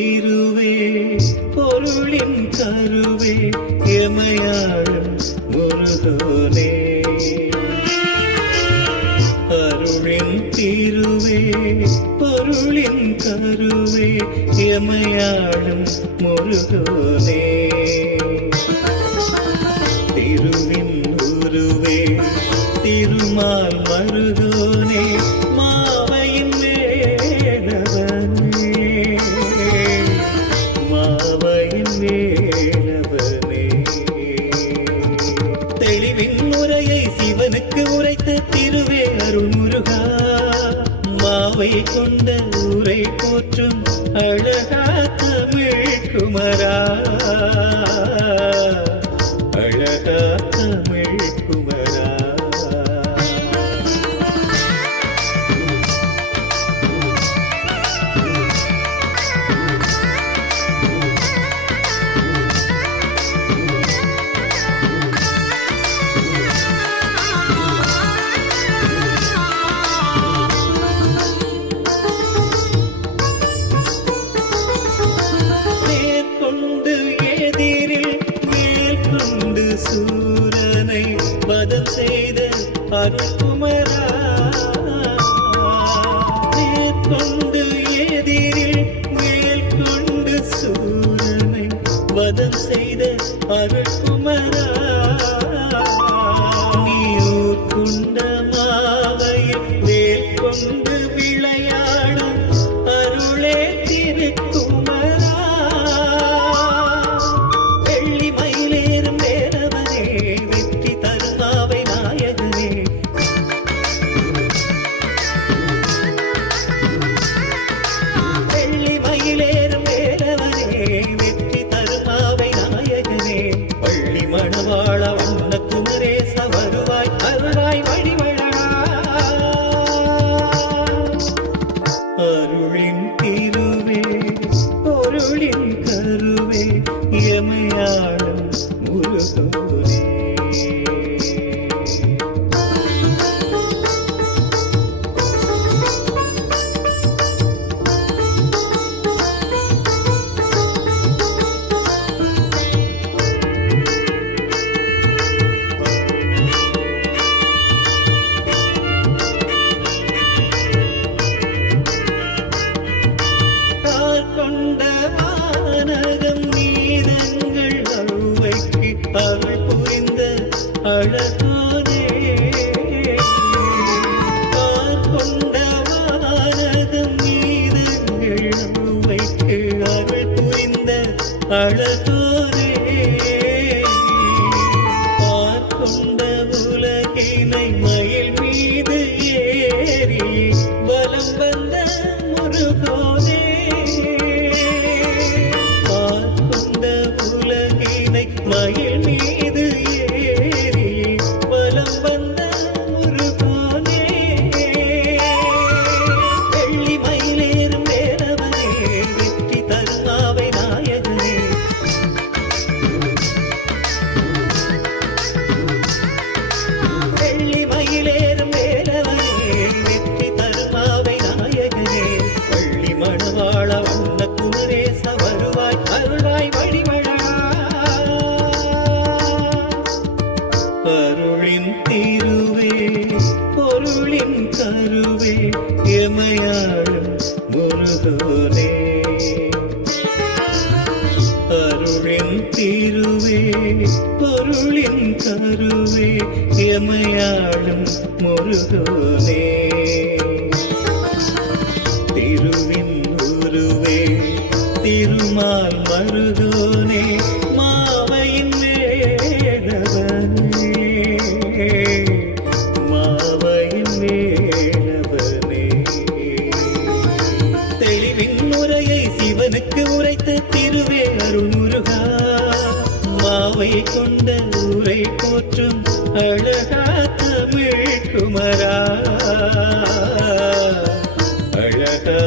திருவே பொருளின் கருவே எமையாளும் முருகோனே அருளின் திருவே பொருளின் கருவே எமையாளும் முருகோனே திருவின் உருவே திருமால் மருகோனே மாவையின் வேலவனே மாவையின் வேலவனே தெளிவின் முறையை சிவனுக்கு உரைத்த திருவே அருள் முருகா மாவை கொண்ட ஊரை போற்றும் அழகா தமிழ் குமரா அழகா தமிழ் குமரா சூரனை வதம் செய்த அருள்குமரா மேற்கொண்டு எதிரில் மேற்கொண்டு சூரனை வதம் செய்த அருள்குமரா நீயூர் குண்ட மாவையில் மேற்கொண்டு விளையாடும் அருளே திருக்குமரா மணவாள வண்ண குமரேச வருவாய் அருளாய் வழிவழா அருளின் திருவே பொருளின் கருவே எமையாளும் முருகோனே கொண்ட ஆனகம் நீதங்கள் அருவைக்கு அருள் புரிந்த அழகானே கொண்ட ஆனகம் நீதங்கள் அருவைக்கு அருள் புரிந்த அழகானே கொண்ட உலகினை மயில் மீது ஏறி வலம் வந்த முருகோனே மயில் மீது ஏறி வலம் வந்த முருகோனே வெள்ளி மயிலேறும் வேலவனே வெற்றி தருமாவை நாயகனே வெள்ளி மயிலேறும் வேலவனே வெற்றி தருமாவை நாயகனே வள்ளி மணவாள வண்ண குமரேச வருவாய் அருளாய் வழிவழா அருளின் திருவே பொருளின் கருவே எமையாளும் முருகோனே அருளின் திருவே பொருளின் கருவே எமையாளும் முருகோனே திருவின் உருவே திருமால் மருகோனே மாவையின் வேலவனே மாவையின் வேலவனே தெளிவின் முறையை சிவனுக்கு உரைத்த திருவே அருள் முருகா மாவை கொண்ட ஊரை போற்றும் அழகா தமிழ் குமரா அழகா